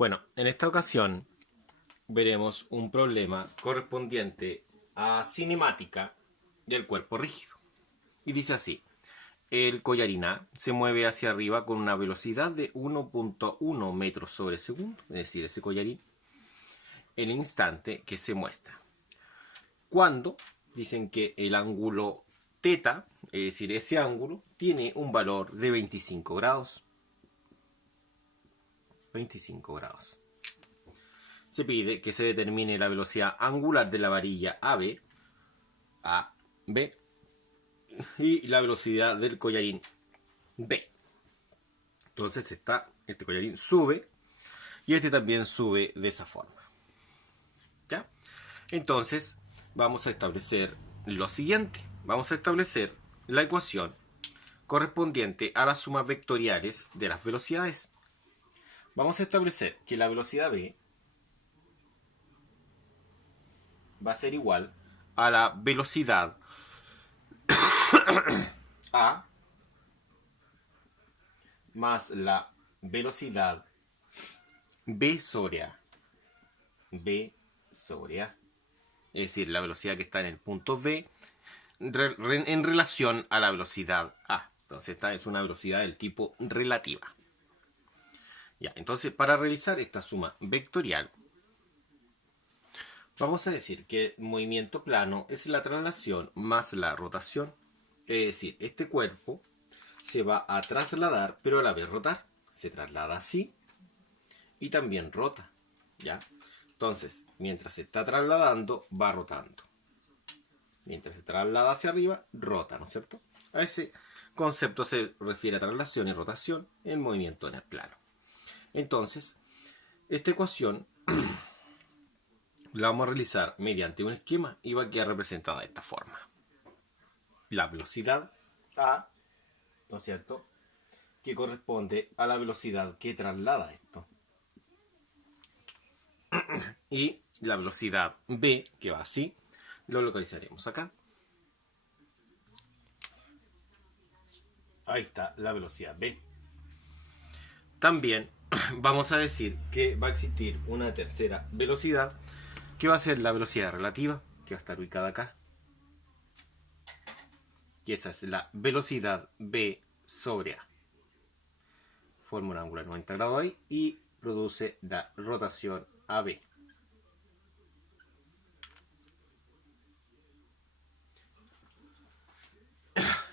Bueno, en esta ocasión veremos un problema correspondiente a cinemática del cuerpo rígido. Y dice así: el collarín A se mueve hacia arriba con una velocidad de 1.1 metros sobre segundo, es decir, ese collarín, el instante que se muestra. Cuando dicen que el ángulo θ, es decir, ese ángulo, tiene un valor de 25 grados. 25 grados. Se pide que se determine la velocidad angular de la varilla AB, y la velocidad del collarín B. Entonces este collarín sube y este también sube de esa forma. ¿Ya? Entonces vamos a establecer lo siguiente. Vamos a establecer la ecuación correspondiente a las sumas vectoriales de las velocidades. Vamos a establecer que la velocidad B va a ser igual a la velocidad A más la velocidad B sobre A. B sobre A. Es decir, la velocidad que está en el punto B en relación a la velocidad A. Entonces esta es una velocidad del tipo relativa. Ya, entonces para realizar esta suma vectorial, vamos a decir que el movimiento plano es la traslación más la rotación. Es decir, este cuerpo se va a trasladar, pero a la vez rotar. Se traslada así y también rota. ¿Ya? Entonces, mientras se está trasladando, va rotando. Mientras se traslada hacia arriba, rota, ¿no es cierto? A ese concepto se refiere a traslación y rotación en movimiento en el plano. Entonces, esta ecuación la vamos a realizar mediante un esquema y va a quedar representada de esta forma. La velocidad A, ¿no es cierto?, que corresponde a la velocidad que traslada esto. Y la velocidad B, que va así, lo localizaremos acá. Ahí está la velocidad B. También vamos a decir que va a existir una tercera velocidad, que va a ser la velocidad relativa, que va a estar ubicada acá. Y esa es la velocidad B sobre A. Forma un ángulo de 90 grados ahí y produce la rotación AB.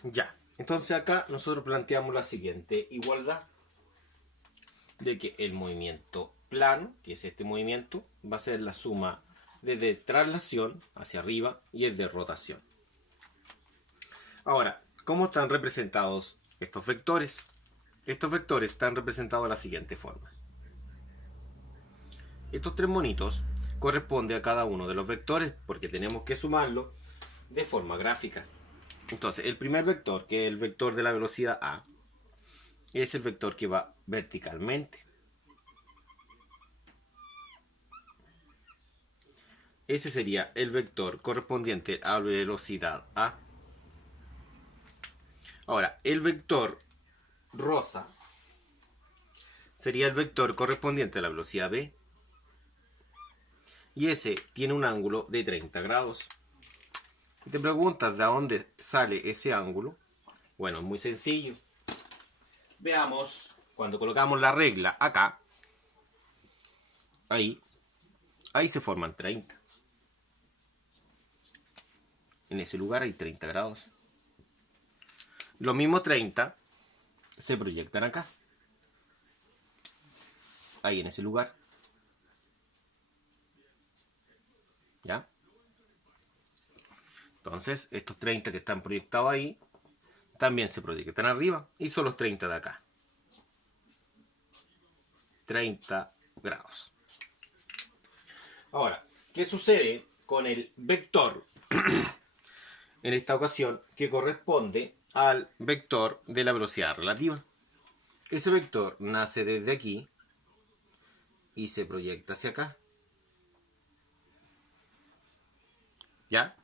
Ya, entonces acá nosotros planteamos la siguiente igualdad: de que el movimiento plano, que es este movimiento, va a ser la suma de traslación hacia arriba y el de rotación. Ahora, ¿cómo están representados estos vectores? Estos vectores están representados de la siguiente forma. Estos tres monitos corresponden a cada uno de los vectores porque tenemos que sumarlo de forma gráfica. Entonces, el primer vector, que es el vector de la velocidad A, es el vector que va verticalmente. Ese sería el vector correspondiente a la velocidad A. Ahora, el vector rosa sería el vector correspondiente a la velocidad B. Y ese tiene un ángulo de 30 grados. Y te preguntas de dónde sale ese ángulo. Bueno, es muy sencillo. Veamos, cuando colocamos la regla acá, ahí se forman 30. En ese lugar hay 30 grados. Los mismos 30 se proyectan acá. Ahí en ese lugar. ¿Ya? Entonces, estos 30 que están proyectados ahí, también se proyectan arriba. Y son los 30 de acá. 30 grados. Ahora, ¿qué sucede con el vector en esta ocasión, que corresponde al vector de la velocidad relativa? Ese vector nace desde aquí y se proyecta hacia acá. ¿Ya?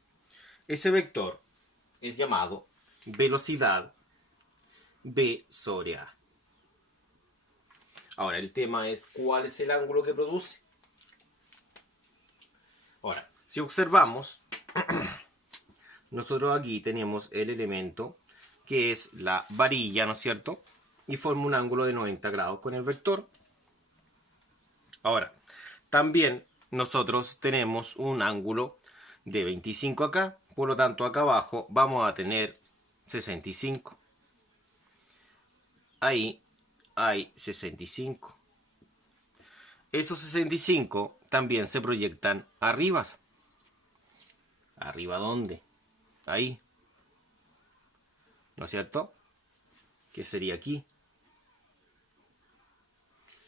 Ese vector es llamado velocidad B sobre A. Ahora, el tema es cuál es el ángulo que produce. Ahora, si observamos, nosotros aquí tenemos el elemento que es la varilla, ¿no es cierto? Y forma un ángulo de 90 grados con el vector. Ahora, también nosotros tenemos un ángulo de 25 acá, por lo tanto acá abajo vamos a tener 65. Ahí hay 65. Esos 65 también se proyectan arriba. ¿Arriba dónde? Ahí. ¿No es cierto? Que sería aquí.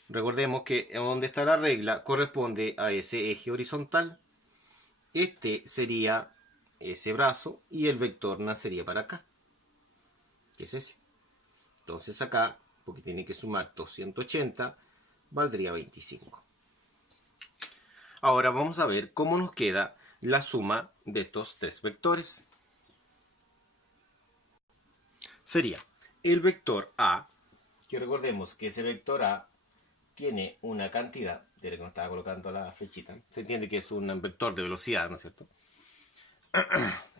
Recordemos que donde está la regla corresponde a ese eje horizontal. Este sería ese brazo y el vector nacería para acá, que es ese. Entonces acá, porque tiene que sumar 280, valdría 25. Ahora vamos a ver cómo nos queda la suma de estos tres vectores. Sería el vector A, que recordemos que ese vector A tiene una cantidad, de lo que nos estaba colocando la flechita, se entiende que es un vector de velocidad, ¿no es cierto?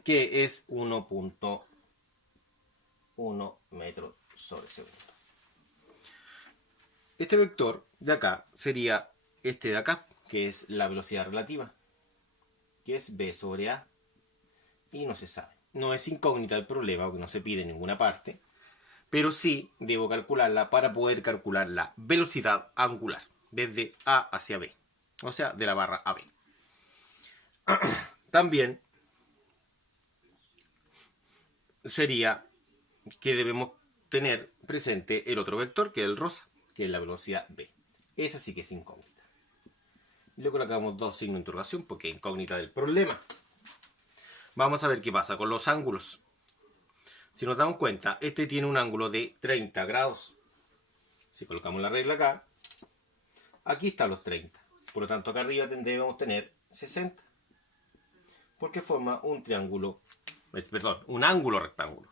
Que es 1.1 metros sobre segundo. Este vector de acá sería este de acá, que es la velocidad relativa, que es b sobre a, y no se sabe. No es incógnita el problema, porque no se pide en ninguna parte, pero sí debo calcularla para poder calcular la velocidad angular, desde A hacia B, o sea, de la barra a B. También sería que debemos tener presente el otro vector, que es el rosa, que es la velocidad B. Esa sí que es incógnita. Le colocamos dos signos de interrogación porque es incógnita del problema. Vamos a ver qué pasa con los ángulos. Si nos damos cuenta, este tiene un ángulo de 30 grados. Si colocamos la regla acá, aquí están los 30. Por lo tanto, acá arriba debemos tener 60. Porque forma un triángulo, perdón, un ángulo rectángulo.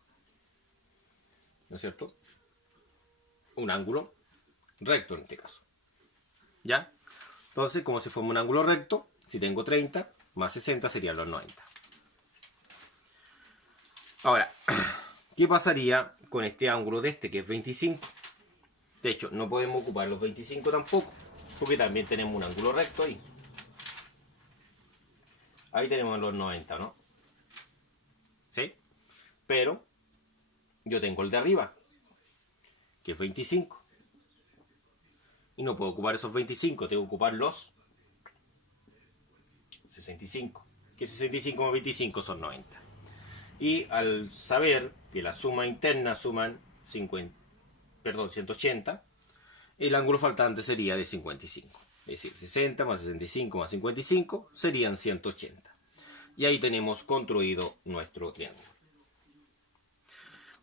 ¿No es cierto? Un ángulo recto en este caso. ¿Ya? Entonces, como se forma un ángulo recto, si tengo 30 más 60 serían los 90. Ahora, ¿qué pasaría con este ángulo de este, que es 25? De hecho, no podemos ocupar los 25 tampoco, porque también tenemos un ángulo recto ahí. Ahí tenemos los 90, ¿no? ¿Sí? Pero yo tengo el de arriba, que es 25. Y no puedo ocupar esos 25, tengo que ocupar los 65. Que 65 más 25 son 90. Y al saber que la suma interna suman 180, el ángulo faltante sería de 55. Es decir, 60 más 65 más 55 serían 180. Y ahí tenemos construido nuestro triángulo.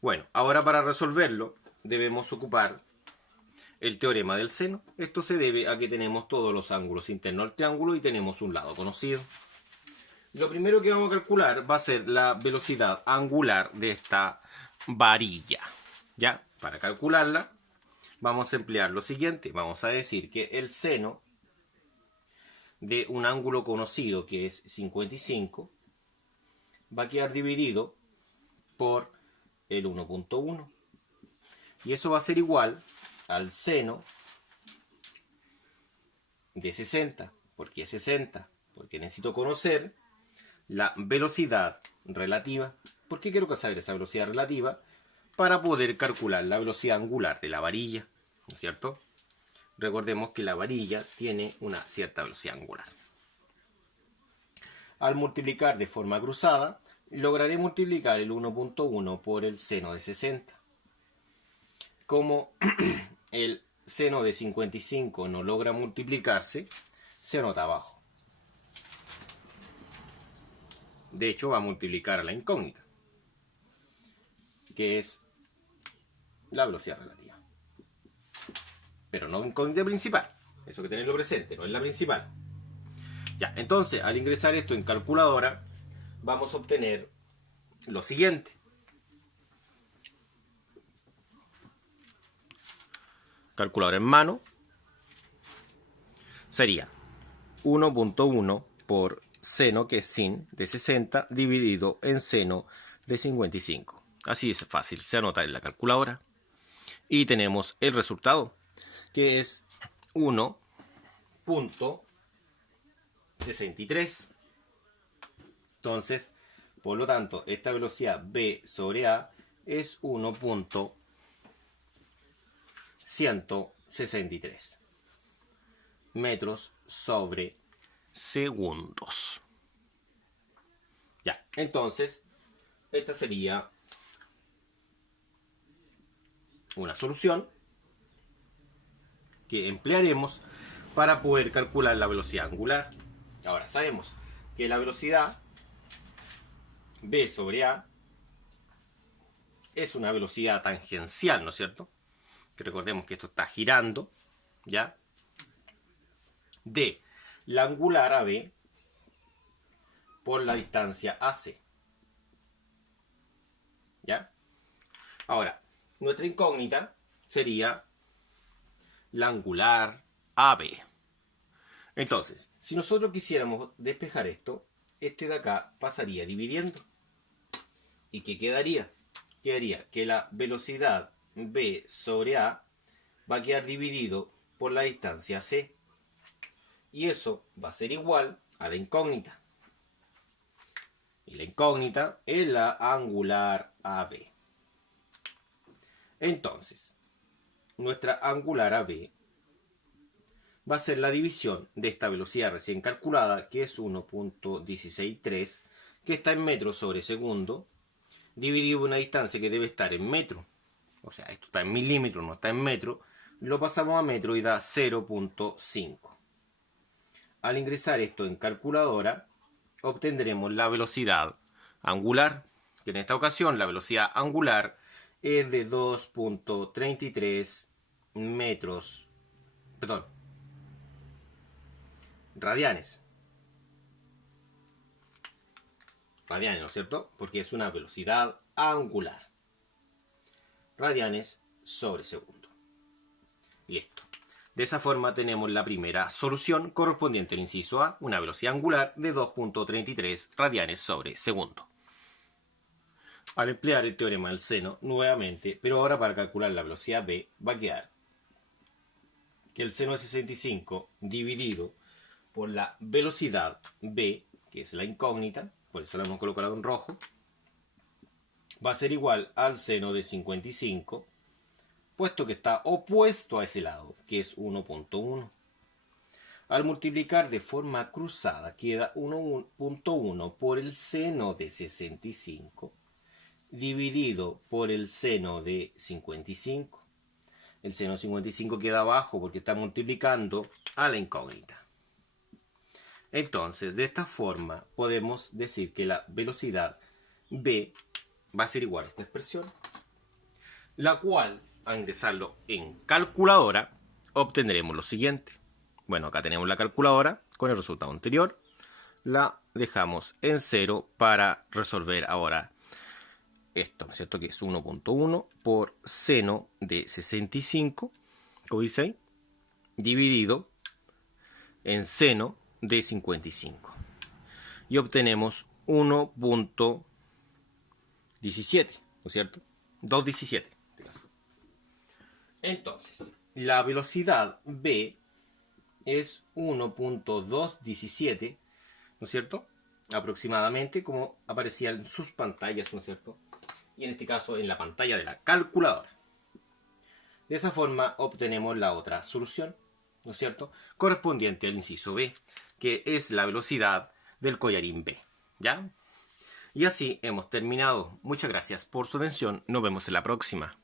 Bueno, ahora para resolverlo debemos ocupar el teorema del seno. Esto se debe a que tenemos todos los ángulos internos al triángulo y tenemos un lado conocido. Lo primero que vamos a calcular va a ser la velocidad angular de esta varilla. ¿Ya? Para calcularla vamos a emplear lo siguiente. Vamos a decir que el seno de un ángulo conocido, que es 55, va a quedar dividido por el 1.1. Y eso va a ser igual al seno de 60. ¿Por qué 60? Porque necesito conocer la velocidad relativa. ¿Por qué quiero saber esa velocidad relativa? Para poder calcular la velocidad angular de la varilla, ¿no es cierto? Recordemos que la varilla tiene una cierta velocidad angular. Al multiplicar de forma cruzada, lograré multiplicar el 1.1 por el seno de 60. Como el seno de 55 no logra multiplicarse, se anota abajo. De hecho, va a multiplicar a la incógnita, que es la velocidad relativa. Pero no incógnita principal. Eso hay que tenerlo presente, no es la principal. Ya, entonces, al ingresar esto en calculadora, vamos a obtener lo siguiente. Calculadora en mano, sería 1.1 por seno, que es sin, de 60, dividido en seno de 55. Así es fácil, se anota en la calculadora. Y tenemos el resultado, que es 1.63. Entonces, por lo tanto, esta velocidad B sobre A es 1.163 metros sobre segundos. Ya, entonces, esta sería una solución que emplearemos para poder calcular la velocidad angular. Ahora, sabemos que la velocidad B sobre A es una velocidad tangencial, ¿no es cierto? Que recordemos que esto está girando, ¿ya? De la angular AB por la distancia AC. ¿Ya? Ahora, nuestra incógnita sería la angular AB. Entonces, si nosotros quisiéramos despejar esto, este de acá pasaría dividiendo. ¿Y qué quedaría? Quedaría que la velocidad B sobre A va a quedar dividido por la distancia C. Y eso va a ser igual a la incógnita. Y la incógnita es la angular AB. Entonces, nuestra angular AB va a ser la división de esta velocidad recién calculada, que es 1.163, que está en metros sobre segundo, dividido por una distancia que debe estar en metro. O sea, esto está en milímetros, no está en metro. Lo pasamos a metro y da 0.5. Al ingresar esto en calculadora, obtendremos la velocidad angular, que en esta ocasión la velocidad angular es de 2.33 metros, perdón, radianes. Radianes, ¿no es cierto? Porque es una velocidad angular. Radianes sobre segundo. Listo. De esa forma tenemos la primera solución correspondiente al inciso A, una velocidad angular de 2.33 radianes sobre segundo. Al emplear el teorema del seno nuevamente, pero ahora para calcular la velocidad B, va a quedar que el seno de 65 dividido por la velocidad B, que es la incógnita, por eso la hemos colocado en rojo, va a ser igual al seno de 55, puesto que está opuesto a ese lado, que es 1.1. Al multiplicar de forma cruzada queda 1.1 por el seno de 65 dividido por el seno de 55. El seno de 55 queda abajo porque está multiplicando a la incógnita. Entonces, de esta forma podemos decir que la velocidad B va a ser igual a esta expresión, la cual, al ingresarlo en calculadora, obtendremos lo siguiente. Bueno, acá tenemos la calculadora con el resultado anterior. La dejamos en 0 para resolver ahora esto, ¿no es cierto? Que es 1.1 por seno de 65, como dice ahí, dividido en seno de 55. Y obtenemos 1.17, ¿no es cierto? 2.17 en este caso. Entonces, la velocidad B es 1.217, ¿no es cierto? Aproximadamente, como aparecía en sus pantallas, ¿no es cierto? Y en este caso en la pantalla de la calculadora. De esa forma obtenemos la otra solución, ¿no es cierto? Correspondiente al inciso B, que es la velocidad del collarín B, ¿ya? Y así hemos terminado. Muchas gracias por su atención. Nos vemos en la próxima.